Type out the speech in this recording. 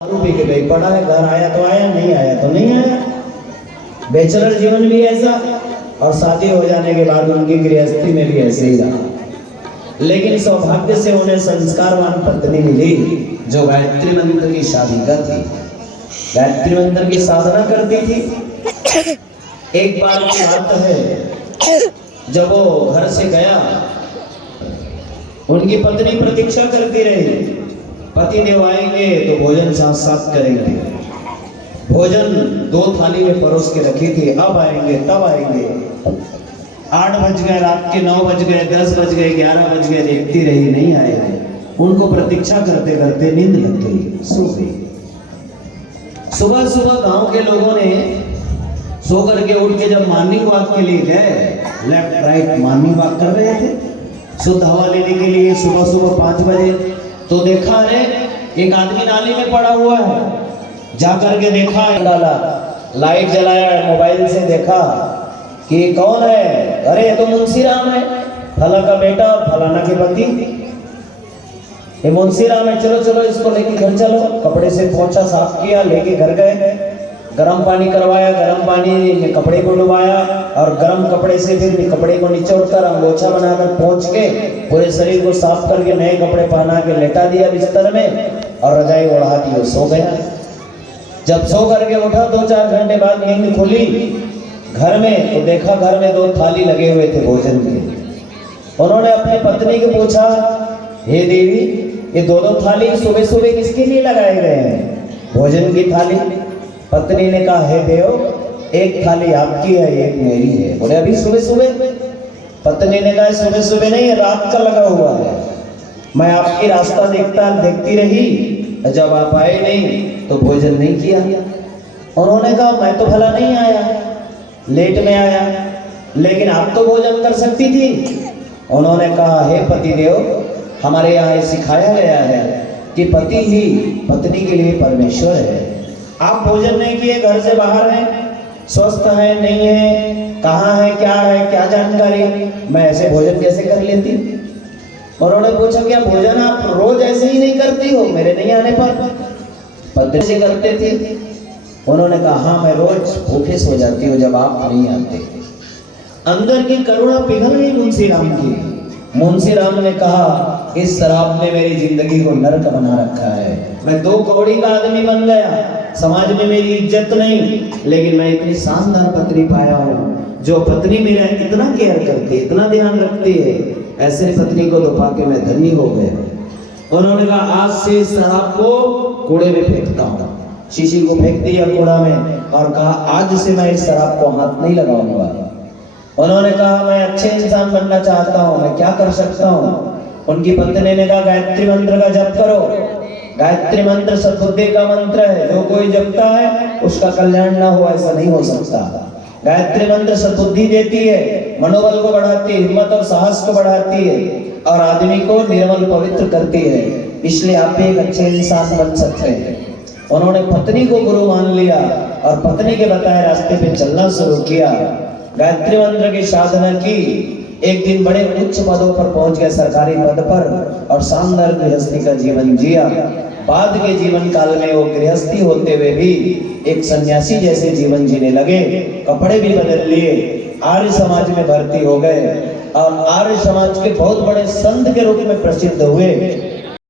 दारू पी के गई, पढ़ा है, घर आया तो आया, नहीं आया तो नहीं आया। बैचलर जीवन भी ऐसा और शादी हो जाने के बाद उनकी गृहस्थी में भी ऐसे ही रहा। लेकिन सौभाग्य से उन्हें संस्कारवान पत्नी मिली जो गायत्री मंत्र की साधिका थी, गायत्री मंत्र की साधना करती थी। एक बार की बात है, जब वो घर से गया, उनकी पत्नी प्रतीक्षा करती रही, पति देव आएंगे तो भोजन साथ साथ करेंगे। भोजन 2 थाली में परोस के रखी थी, अब आएंगे तब आएंगे। 8 बज गए, रात के 9 बज गए, 10 बज गए, 11 बज गए, देखती रही नहीं आए। उनको प्रतीक्षा करते करते नींद लग गई, सो गई। सुबह सुबह गांव के लोगों ने सो करके उठ के जब मॉर्निंग वॉक के लिए गए, लेफ्ट राइट मॉर्निंग वॉक कर रहे थे शुद्ध हवा लेने के लिए सुबह सुबह 5 बजे, तो देखा अरे एक आदमी नाली में पड़ा हुआ है। जाकर के देखा, डाला, लाइट जलाया, मोबाइल से देखा कि कौन है, अरे ये तो मुंशी राम है, फला का बेटा, फलाना के पति, ये मुंशी राम है, चलो चलो इसको लेके घर चलो। कपड़े से पोंछा साफ किया, लेके घर गए, गर्म पानी करवाया, गर्म पानी में कपड़े को डुबाया और गर्म कपड़े से फिर कपड़े को निचोड़कर अंगोछा बनाकर पोंछ के पूरे शरीर को साफ करके नए कपड़े पहना के लेटा दिया बिस्तर में और रजाई ओढ़ा दी, सो गया। जब सो करके उठा 2-4 घंटे बाद नींद खुली घर में, तो देखा घर में 2 थाली लगे हुए थे भोजन के। उन्होंने अपनी पत्नी को पूछा, हे देवी, ये 2-2 थाली सुबह सुबह किसके लिए लगाए गए हैं, भोजन की थाली? पत्नी ने कहा, हे देव, एक थाली आपकी है, एक मेरी है। बोले अभी सुबह सुबह? पत्नी ने कहा, सुबह सुबह नहीं, रात का लगा हुआ है, मैं आपकी रास्ता देखती रही, जब आप आए नहीं तो भोजन नहीं किया। उन्होंने कहा, मैं तो भला नहीं आया, लेट में आया, लेकिन आप तो भोजन कर सकती थी। उन्होंने कहा, हे पति देव, हमारे यहाँ सिखाया गया है कि पति ही पत्नी के लिए परमेश्वर है। आप भोजन नहीं किए, घर से बाहर हैं, स्वस्थ है नहीं है, कहाँ है, क्या जानकारी, मैं ऐसे भोजन कैसे कर लेती? उन्होंने पूछा, क्या भोजन आप रोज ऐसे ही नहीं करती हो मेरे नहीं आने पर? पत्नी से करते थे। उन्होंने कहा, हाँ, मैं रोज भूखे सो जाती हूँ जब आप नहीं आते। अंदर की करुणा पिघल गई मुंशी राम की। मुंशी राम ने कहा, इस शराब ने मेरी जिंदगी को नरक बना रखा है, मैं 2 कौड़ी का आदमी बन गया, समाज में मेरी इज्जत नहीं, लेकिन मैं इतनी शानदार पत्नी पाया हूँ जो पत्नी मेरा इतना केयर करती है, इतना ध्यान रखती है, ऐसे पत्नी को तो पाके मैं धन्य हो गया। उन्होंने कहा, आज से शराब को कूड़े में फेंकता हूँ। शीशी को फेंक दिया कूड़ा में और कहा, आज से मैं इस शराब को हाथ नहीं लगाऊंगा। उन्होंने कहा, मैं अच्छे इंसान बनना चाहता हूँ, मैं क्या कर सकता हूँ? उनकी पत्नी ने कहा, गायत्री मंत्र का जप करो। गायत्री मंत्र सद्बुद्धि का मंत्र है, जो कोई जपता है उसका कल्याण ना हो ऐसा नहीं हो सकता। गायत्री मंत्र सद्बुद्धि देती है, मनोबल को बढ़ाती है, हिम्मत और साहस को बढ़ाती है और आदमी को निर्मल पवित्र करती है, इसलिए आप एक अच्छे इंसान बन सकते हैं। उन्होंने पत्नी को गुरु मान लिया और पत्नी के बताए रास्ते पे चलना शुरू किया। गायत्री मंत्र की साधना की, एक दिन बड़े उच्च पदों पर पहुंच गए, सरकारी पद पर, और शानदार गृहस्थी का जीवन जिया। बाद के जीवन काल में वो गृहस्थी होते हुए भी एक सन्यासी जैसे जीवन जीने लगे, कपड़े भी बदल लिए, आर्य समाज में भर्ती हो गए और आर्य समाज के बहुत बड़े संत के रूप में प्रसिद्ध हुए।